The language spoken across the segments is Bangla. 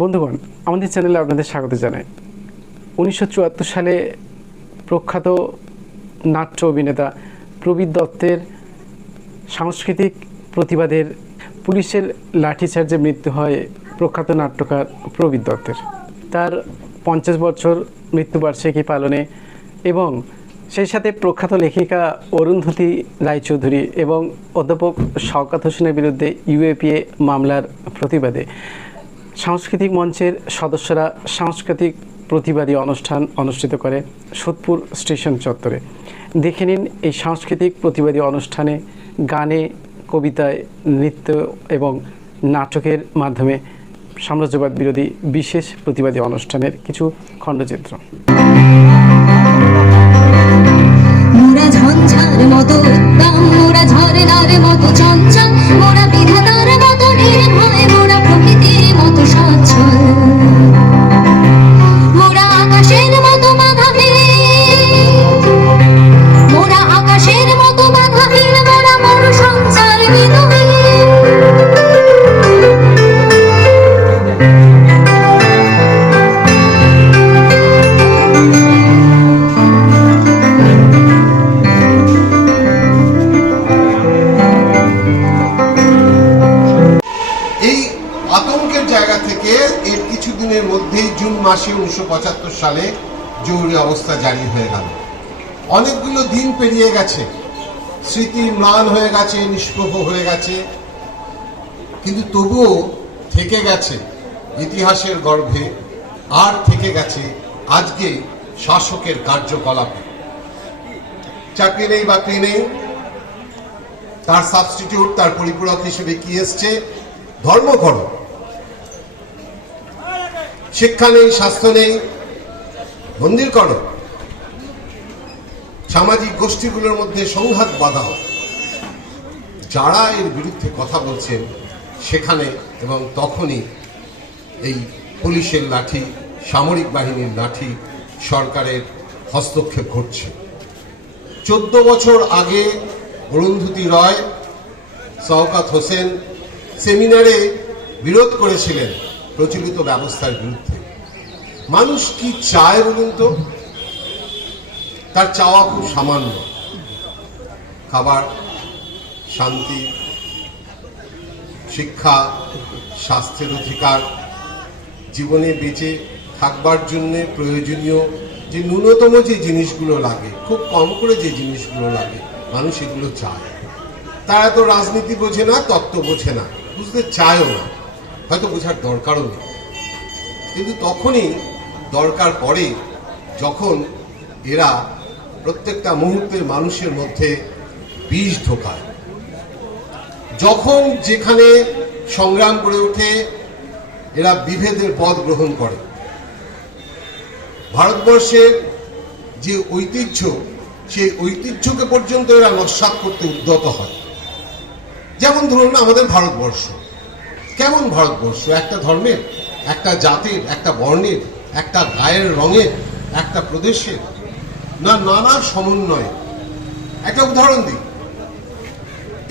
বন্ধুগণ, আমাদের চ্যানেলে আপনাদের স্বাগত জানাই। উনিশশো চুয়াত্তর সালে প্রখ্যাত নাট্য অভিনেতা প্রবীর দত্তের সাংস্কৃতিক প্রতিবাদের পুলিশের লাঠিচার্জে মৃত্যু হয় প্রখ্যাত নাট্যকার প্রবীর দত্তের। তার পঞ্চাশ বছর মৃত্যুবার্ষিকী পালনে এবং সেই সাথে প্রখ্যাত লেখিকা অরুন্ধতী রায়চৌধুরী এবং অধ্যাপক শওকাত হোসেনের বিরুদ্ধে ইউএপিএ মামলার প্রতিবাদে সাংস্কৃতিক মঞ্চের সদস্যরা সাংস্কৃতিক প্রতিবাদী অনুষ্ঠান অনুষ্ঠিত করে সোদপুর স্টেশন চত্বরে। দেখে নিন এই সাংস্কৃতিক প্রতিবাদী অনুষ্ঠানে গানে, কবিতায়, নৃত্য এবং নাটকের মাধ্যমে সাম্রাজ্যবাদ বিরোধী বিশেষ প্রতিবাদী অনুষ্ঠানের কিছু খণ্ডচিত্র। মোরা ঝঞ্ঝার মতো মোরা ঝরনার মতো চঞ্চল, মোরা উনিশশো পঁচাত্তর সালে জরুরি অবস্থা জারি হয়ে গেল। অনেকগুলো দিন পেরিয়ে গেছে। স্মৃতি ম্লান হয়ে গেছে, নিষ্প্রভ হয়ে গেছে। কিন্তু তবুও থেকে গেছে ইতিহাসের গর্ভে, আর থেকে গেছে আজকে শাসকের কার্যকলাপে। চাকরি নেই, বাকরি নেই। তার সাবস্টিটিউট তার পরিপূরক হিসেবে কি এসছে? ধর্ম করো শিক্ষা নেই, স্বাস্থ্য নেই, মন্দির করো। সামাজিক গোষ্ঠীগুলোর মধ্যে সংঘাত বাধাও যারা এর বিরুদ্ধে কথা বলছেন, সেখানে এবং তখনই এই পুলিশের লাঠি, সামরিক বাহিনীর লাঠি সরকারের হস্তক্ষেপ ঘটছে। চোদ্দ বছর আগে অরুন্ধতী রয়, শওকাত হোসেন সেমিনারে বিরোধ করেছিলেন। প্রচলিত ব্যবস্থার বিরুদ্ধে। মানুষ কি চায় বলুন তো? তার চাওয়া খুব সামান্য। খাবার, শান্তি, শিক্ষা, স্বাস্থ্যের অধিকার, জীবনে বেঁচে থাকবার জন্য প্রয়োজনীয় যে ন্যূনতম যে জিনিসগুলো লাগে, খুব কম করে যে জিনিসগুলো লাগে, মানুষ এগুলো চায়। তারা তো রাজনীতি বোঝে না, তত্ত্ব বোঝে না, বুঝতে চায়ও না। হয়তো বোঝার দরকারও নেই। কিন্তু তখনই দরকার পড়ে যখন এরা প্রত্যেকটা মুহূর্তের মানুষের মধ্যে বিষ ঢোকায়। যখন যেখানে সংগ্রাম করে ওঠে, এরা বিভেদের পথ গ্রহণ করে। ভারতবর্ষের যে ঐতিহ্য, সেই ঐতিহ্যকে পর্যন্ত এরা নস্বাত করতে উদ্যত হয়। যেমন ধরুন আমাদের ভারতবর্ষ। কেমন ভারতবর্ষ? একটা ধর্মের, একটা জাতির, একটা বর্ণের, একটা গায়ের রঙের, একটা প্রদেশের, না নানা সমন্বয়ে একটা উদাহরণ দিই।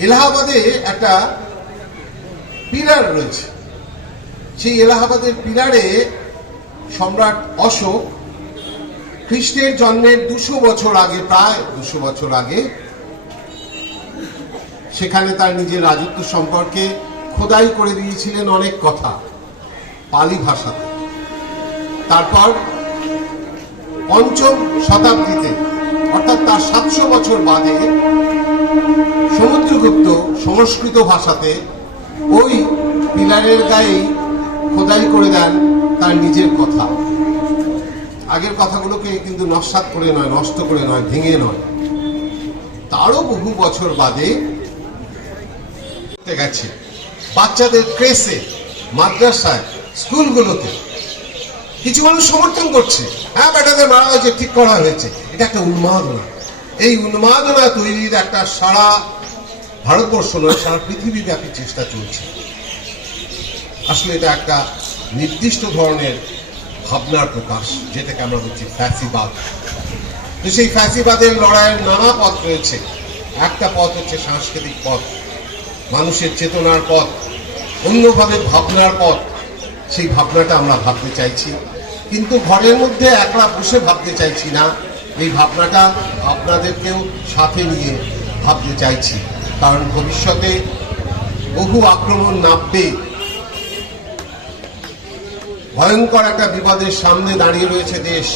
এলাহাবাদে একটা পিলার রয়েছে। সেই এলাহাবাদের পিলারে সম্রাট অশোক খ্রিস্টের জন্মের দুশো বছর আগে, প্রায় দুশো বছর আগে, সেখানে তার নিজের রাজত্ব সম্পর্কে খোদাই করে দিয়েছিলেন অনেক কথা পালি ভাষাতে। তারপর পঞ্চম শতাব্দীতে, অর্থাৎ তার সাতশো বছর বাদে, সমুদ্রগুপ্ত সংস্কৃত ভাষাতে ওই পিলারের গায়েই খোদাই করে দেন তার নিজের কথা। আগের কথাগুলোকে কিন্তু নস্বাত করে নয়, নষ্ট করে নয়, ভেঙে নয়। তারও বহু বছর বাদে, গেছে। বাচ্চাদের ক্রেসে, মাদ্রাসায়, স্কুলগুলোতে। কিছু মানুষ সমর্থন করছে। হ্যাঁ বেটাদের মারা হয়েছে, ঠিক করা হয়েছে। এটা একটা উন্মাদনা। এই উন্মাদনা তৈরির একটা সারা ভারতবর্ষ নয়, সারা পৃথিবীব্যাপী চেষ্টা চলছে। আসলে এটা একটা নির্দিষ্ট ধরনের ভাবনার প্রকাশ, যেটাকে আমরা বলছি ফ্যাসিবাদ। তো সেই ফ্যাসিবাদের লড়াইয়ের নানা পথ রয়েছে। একটা পথ হচ্ছে সাংস্কৃতিক পথ। মানুষের চেতনার পথ, অন্যভাবে ভাবনার পথ, সেই ভাবনাটা আমরা ভাবতে চাইছি। কিন্তু ঘরের মধ্যে একলা বসে ভাবতে চাইছি না। এই ভাবনাটা আপনাদেরকেও সাথে নিয়ে ভাবতে চাইছি। কারণ ভবিষ্যতে বহু আক্রমণ নামবে। ভয়ঙ্কর একটা বিপদের সামনে দাঁড়িয়ে রয়েছে দেশ।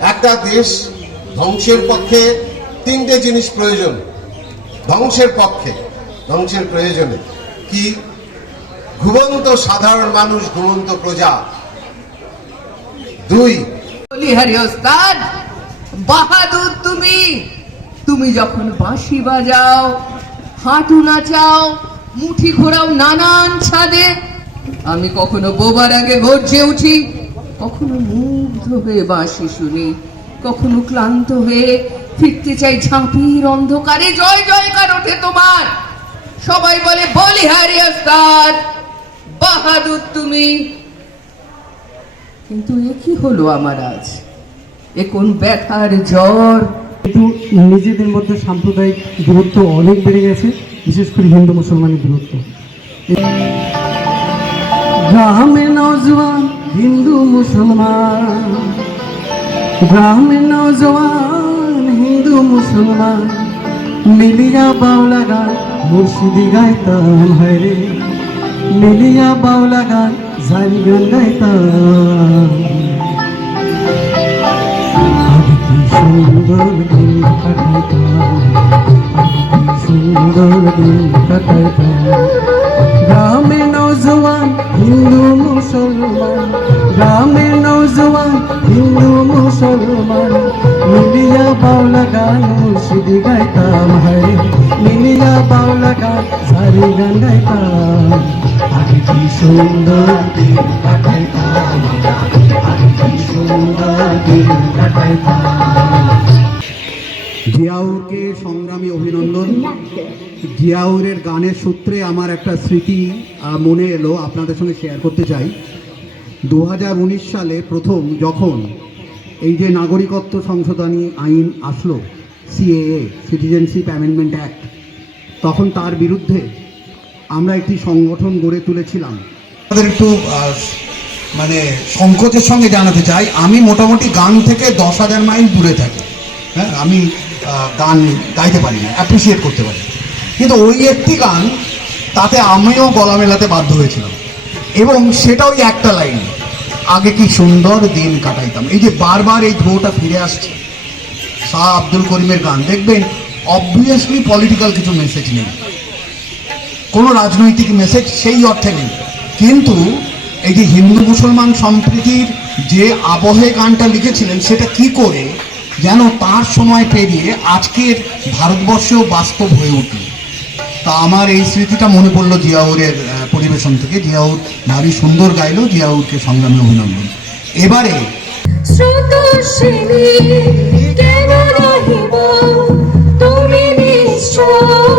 একটা দেশ ধ্বংসের পক্ষে তিনটে জিনিস প্রয়োজন। ধ্বংসের পক্ষে। ধ্বংসের প্রয়োজনে। কি? ঘুমন্ত সাধারণ মানুষ ঘুমন্ত প্রজা। দুই। বলিহারি ওস্তাদ, বাহাদুর তুমি। তুমি যখন বাঁশি বাজাও, হাঁটু নাচাও, মুঠি ঘোরাও নানান ছাদে, আমি কখনো বোবার আগে গর্জে উঠি, কখনো মুগ্ধ হয়ে বাঁশি শুনি, কখনো ক্লান্ত হয়ে ফিরতে চাই ঝাঁপির অন্ধকারে, জয় জয়কার ওঠে তোমার। সবাই বলে বলিহারি ওস্তাদ, বাহাদুর তুমি। কিন্তু এ কি হলো আমার আজ? এ কোন ব্যথার জ্বর? কিন্তু নিজেদের মধ্যে সাম্প্রদায়িক দূরত্ব অনেক বেড়ে গেছে, বিশেষ করে হিন্দু মুসলমানের দূরত্ব। গ্রামে নজওয়ান হিন্দু মুসলমান। গ্রামে নজওয়ান হিন্দু মুসলমান। মিলিয়া বাউলা গান মুর্শিদি গাইতাম হরে মিলিয়া বাউলা গান জারি গান গাইতাম। সুন্দর দিন কাটাইতাম সুন্দর দিন কাটাইতাম। গ্রামে নৌজওয়ান হিন্দু মুসলমান। গ্রামে নৌজওয়ান হিন্দু মুসলমান। মিলিয়া বাউলা গান, মুর্শিদি গাইতাম হরে মিলিয়া বাউলা গান, সারি গান গাইতাম। আগে কি সুন্দর দিন কাটাইতাম আগে কি সুন্দর দিন কাটাইতাম। জিয়াউরকে সংগ্রামী অভিনন্দন। জিয়াউরের গানের সূত্রে আমার একটা স্মৃতি মনে এলো, আপনাদের সঙ্গে শেয়ার করতে চাই। দু হাজার উনিশ সালে প্রথম যখন এই যে নাগরিকত্ব সংশোধনী আইন আসলো সিএএ সিটিজেনশিপ অ্যামেন্ডমেন্ট অ্যাক্ট তখন তার বিরুদ্ধে আমরা একটি সংগঠন গড়ে তুলেছিলাম। আমাদের একটু মানে সংকোচের সঙ্গে জানাতে চাই, আমি মোটামুটি গান থেকে দশ হাজার মাইল দূরে থাকি। হ্যাঁ আমি গান গাইতে পারি না অ্যাপ্রিসিয়েট করতে পারি কিন্তু ওই একটি গান, তাতে আমিও গলা মেলাতে বাধ্য হয়েছিলাম। এবং সেটা ওই একটা লাইন, আগে কি সুন্দর দিন কাটাইতাম। এই যে বারবার এই ঢোটা ফিরে আসছে, শাহ আব্দুল করিমের গান, দেখবেন অবভিয়াসলি পলিটিক্যাল কিছু মেসেজ নেই। কোনো রাজনৈতিক মেসেজ সেই অর্থে নেই। কিন্তু এই যে হিন্দু মুসলমান সম্প্রীতির যে আবহে গানটা লিখেছিলেন, সেটা কি করে যেন তার সময় পেরিয়ে আজকের ভারতবর্ষেও বাস্তব হয়ে উঠল। তা আমার এই স্মৃতিটা মনে পড়ল জিয়াউরের পরিবেশন থেকে। জিয়াউর ভারী সুন্দর গাইল, জিয়াউরকে সংগ্রামী অভিনন্দন। এবারে তুমি নিশ্চয়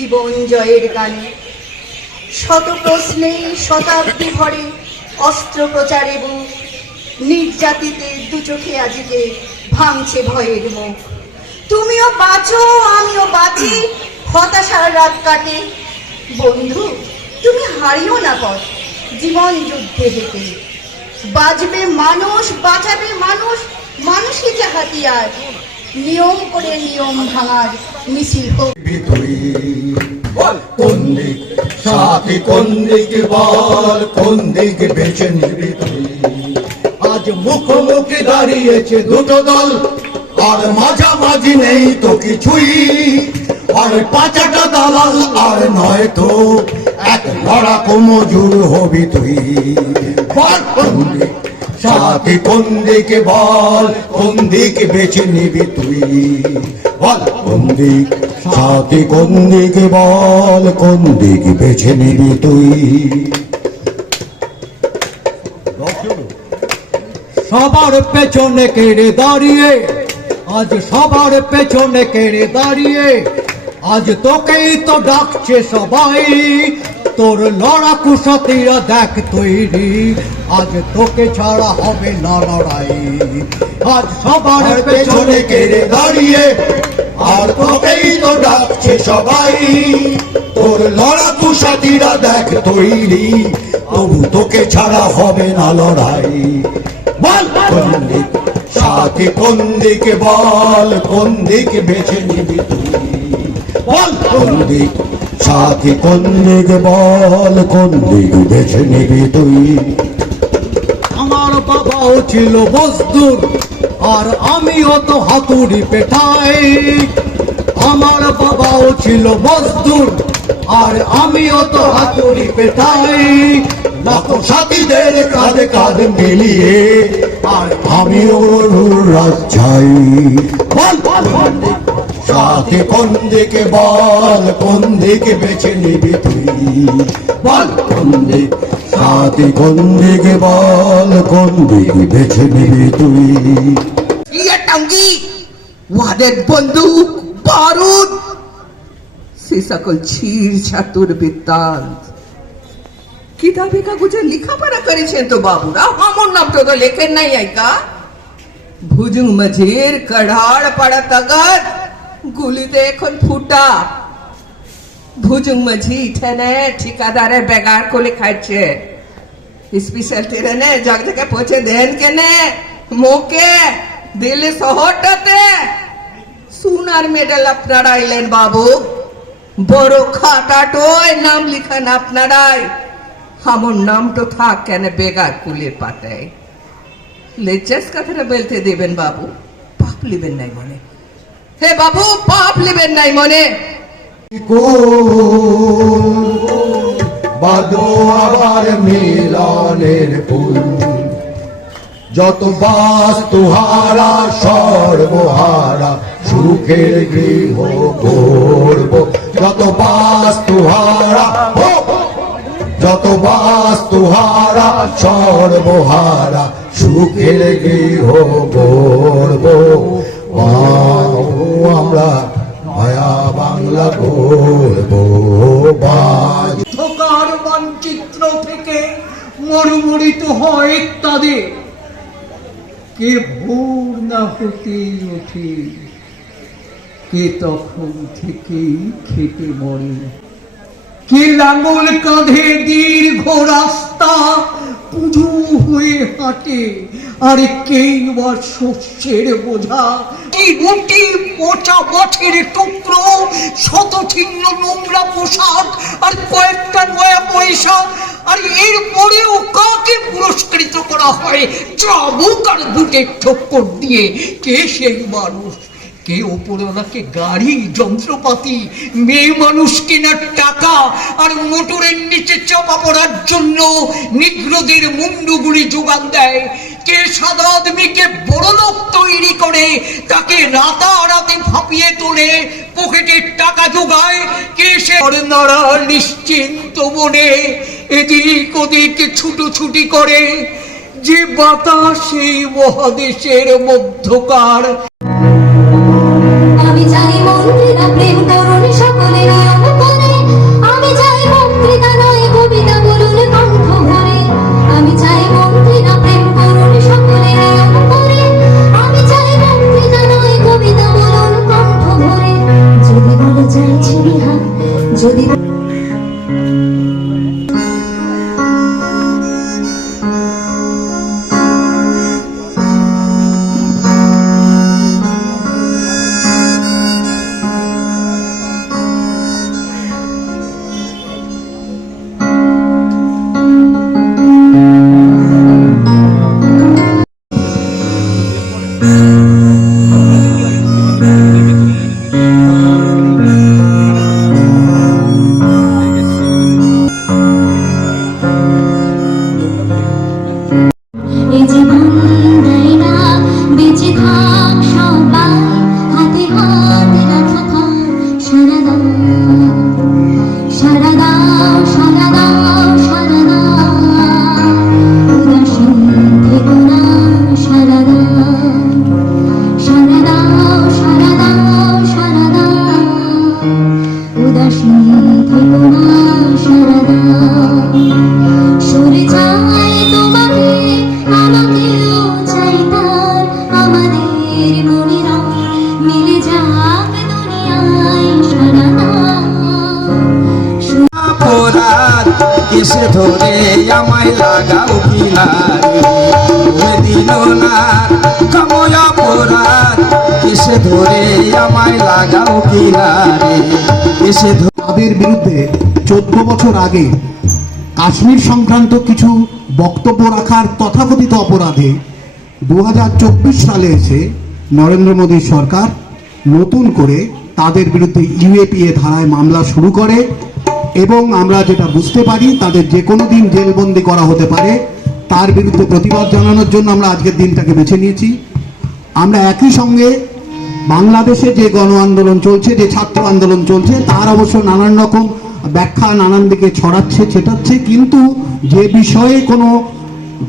জীবন জয়ের গানে। শত প্রশ্নে শতাব্দী ভরে অস্ত্র প্রচারে বুক নির্যাতিতে দু চোখে আজকে ভাঙছে ভয়ের মুখ। তুমিও বাঁচো, আমিও বাঁচি, হতাশার রাত কাটে। বন্ধু, তুমি হারিও না পথ, জীবন যুদ্ধে হেঁটে। বাঁচবে মানুষ, বাঁচাবে মানুষ, মানুষই যে হাতিয়ার। নিয়ম করে নিয়ম ভাঙার মিছিল কোন দিক? সাথী কোন দিক বল, কোন দিক বেছে নিবি তুই? আজ মুখোমুখি দাঁড়িয়েছে দুটো দল, আর মাঝামাঝি নেই তো কিছুই। আর পাঁচাটা দালাল, আর নয় তো এক লড়াকো মজুর হবি তুই। কোন দিক? সাথী কোন দিকে বল, কোন দিক বেছে নিবি তুই? বল কোন দিক? সাথী কোন দিকে বল, কোন দিক বেছে নিবি তুই? সবার পেছনে কেড়ে দাঁড়িয়ে, আজ সবার পেছনে কেড়ে দাঁড়িয়ে, আজ তোকেই তো ডাকছে সবাই, তোর লড়াকু সাথীরা দেখ তৈরি। আজ তোকে ছাড়া হবে না লড়াই। আজ সবার পেছনে কেড়ে দাঁড়িয়ে? আর তোকেই তো ডাকছে সবাই। তোর লড়াকু সাথীরা দেখ তৈরি তবু তোকে ছাড়া হবে না লড়াই। বল সাথে কোন দিকে বল? কোন দিক বেছে নিবি তুই? বল কোন দিক? সাথে কোন দিকে বল? কোন দিক বেছে নিবি তুই? বাবাও ছিল মজদুর, আর আমিও তো হাতুড়ি পেটাই। আমার বাবাও ছিল মজদুর, আর আমিও তো হাতুড়ি পেটাই। লাখো সাথীদের কাঁধে কাঁধ মিলিয়ে, আর আমিও রাজ চাই বল কোন দিক বল কোন দিকে বেছে নিবি তুই। বল কোন দিক সাথে কোন দিকে বল কোন দিকে বেছে নিবি তুই। ইয়ে টাঙ্গি, ওয়াদের বন্দুক, বারুদ, সে সকল ছিড় ছাতুর বৃত্তান্ত। কিতাবে কাগজে লেখাপড়া করেছেন তো বাবুরা আমার নামটা তো লেখেন নাই আইকা। ভুজুং মঝির কড়াড় পাড়া তাগাদ গুলিতে এখন ফুটা। ভুজুং মঝি ঠেনে ঠিকাদারে বেগার কোলে খাচ্ছে স্পেশাল ট্রেনে জগ থেকে পৌঁছে দেন কেনে? মোকে দিল্লি শহরটাতে। সোনার মেডেল আপনারা এলেন বাবু। বড় খাটাটোয় নাম লিখান আপনারাই আমার নাম তো থাক কেন বেগার কুলের পাতায়। লেচাস কথাটা বলতে দেবেন বাবু। পাপ লিবেন নাই মনে। হে বাবু, পাপ লিবেন নাই মনে। বাদো আবার মিলনের ফুল। যত বাস্তুহারা সর্বহারা, সুখের গৃহ করব যত বাস্তুহারা হো! যত বাস্তুহারা সর্বহারা, সুখের গৃহ করব আমরা মায়া বাংলা করব বাজ অন্ধকার মানচিত্র থেকে মরমরিত হয় তাদের কে ভোর না হতে ওঠে কে তখন থেকেই খেতে মরে কে লাঙ্গল কাঁধে দীর্ঘ রাস্তা পুজো হয়ে হাঁটে, আর কেই বা শস্যের বোঝা? কি রুটি, পচা মাছের টুকরো, শত ছিন্ন নোংরা পোশাক, আর কয়েকটা নয়া পয়সা? আর এরপরেও কাকে পুরস্কৃত করা হয়? চাবুক আর বুটের ঠক্কর দিয়ে কে সেই মানুষ? কে ওপরওয়ালাকে গাড়ি, যন্ত্রপাতি, মেয়ে মানুষ কেনার টাকা আর মোটরের নিচে চাপা পড়ার জন্য নিগ্রদের মুন্ডুগুলি যোগান দেয়। কে সাদা আদমিকে তৈরি করে, তাকে ফাঁপিয়ে তোলে পকেটের টাকা যোগায়। কে সে নিশ্চিন্ত মনে এদিক ওদিক ছুটোছুটি করে। যে বাতাস এই মহাদেশের মধ্যকার বছর আগে কাশ্মীর সংক্রান্ত কিছু বক্তব্য রাখার তথাকথিত অপরাধে দু সালে এসে নরেন্দ্র মোদীর সরকার নতুন করে তাদের বিরুদ্ধে ইউএপিএ ধারায় মামলা শুরু করে এবং আমরা যেটা বুঝতে পারি, তাদের যে কোনো দিন জেলবন্দি করা হতে পারে, তার বিরুদ্ধে প্রতিবাদ জানানোর জন্য আমরা আজকের দিনটাকে বেছে নিয়েছি। আমরা একই সঙ্গে বাংলাদেশে যে গণ আন্দোলন চলছে, যে ছাত্র আন্দোলন চলছে, তার অবশ্য নানান রকম ব্যাখ্যা নানান দিকে ছড়াচ্ছে ছেটাচ্ছে কিন্তু যে বিষয়ে কোনো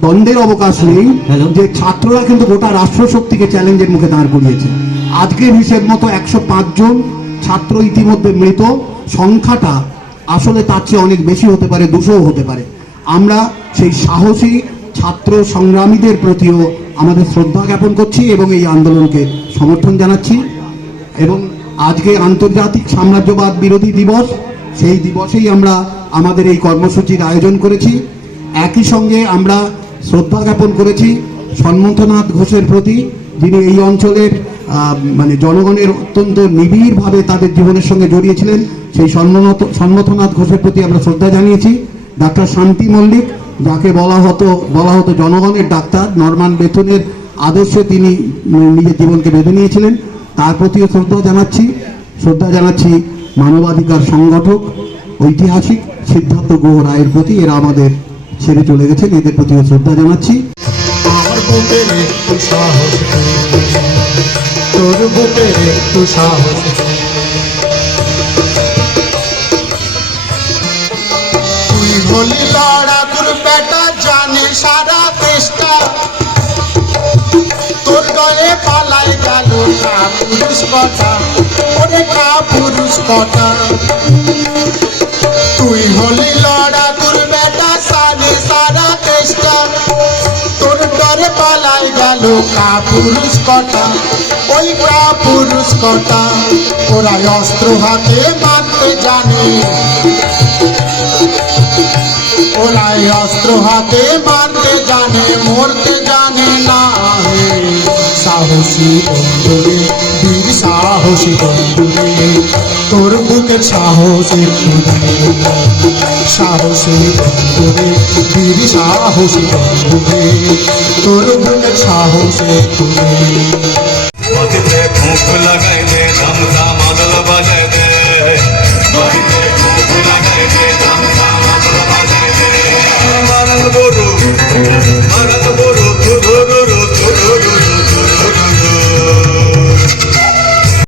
দ্বন্দ্বের অবকাশ নেই যে ছাত্ররা কিন্তু গোটা রাষ্ট্রশক্তিকে চ্যালেঞ্জের মুখে দাঁড় করিয়েছে। আজকের হিসেব মতো একশো জন ছাত্র ইতিমধ্যে মৃত। সংখ্যাটা আসলে তার চেয়ে অনেক বেশি হতে পারে দুশোও হতে পারে। আমরা সেই সাহসী ছাত্র সংগ্রামীদের প্রতিও আমাদের শ্রদ্ধা জ্ঞাপন করছি এবং এই আন্দোলনকে সমর্থন জানাচ্ছি। এবং আজকে আন্তর্জাতিক সাম্রাজ্যবাদ বিরোধী দিবস সেই দিবসেই আমরা আমাদের এই কর্মসূচির আয়োজন করেছি। একই সঙ্গে আমরা শ্রদ্ধা জ্ঞাপন করেছি সন্মথনাথ ঘোষের প্রতি, যিনি এই অঞ্চলের মানে জনগণের অত্যন্ত নিবিড়ভাবে তাদের জীবনের সঙ্গে জড়িয়েছিলেন, সেই সন্মথনাথ ঘোষের প্রতি আমরা শ্রদ্ধা জানিয়েছি। ডাক্তার শান্তি মল্লিক, যাকে বলা হতো বলা হতো জনগণের ডাক্তার, নরমান বেতনের আদর্শে তিনি নিজের জীবনকে বেঁধে নিয়েছিলেন। তার প্রতিও শ্রদ্ধা জানাচ্ছি শ্রদ্ধা জানাচ্ছি মানবাধিকার সংগঠক, ঐতিহাসিক সিদ্ধার্থ গুহ রায়ের প্রতি এরা আমাদের ছেড়ে চলে গেছেন, এদের প্রতিও শ্রদ্ধা জানাচ্ছি। সারা দেশটা। তোর গলে পালাই গেল কা পুরুষ কটা ওরে কা পুরুষ কটা তুই হলি লড়াকুর বেটা, সানে সারা দেশটা তোর ডরে পালাই গেল কা পুরুষ কটা ওই কা পুরুষ কটা ওরা অস্ত্র হাতে মারতে জানে। ওরা অস্ত্র হাতে মারতে জানে, মরতে জানে না। সাহসী বন্ধুরে, বীর সাহসী বন্ধুরে, তোর বুকে সাহসী বন্ধুরে সাহসী বন্ধুরে, বীর সাহসী বন্ধুরে, তোর বুকে সাহসী বন্ধুরে লাগাই দে দামদা মাদল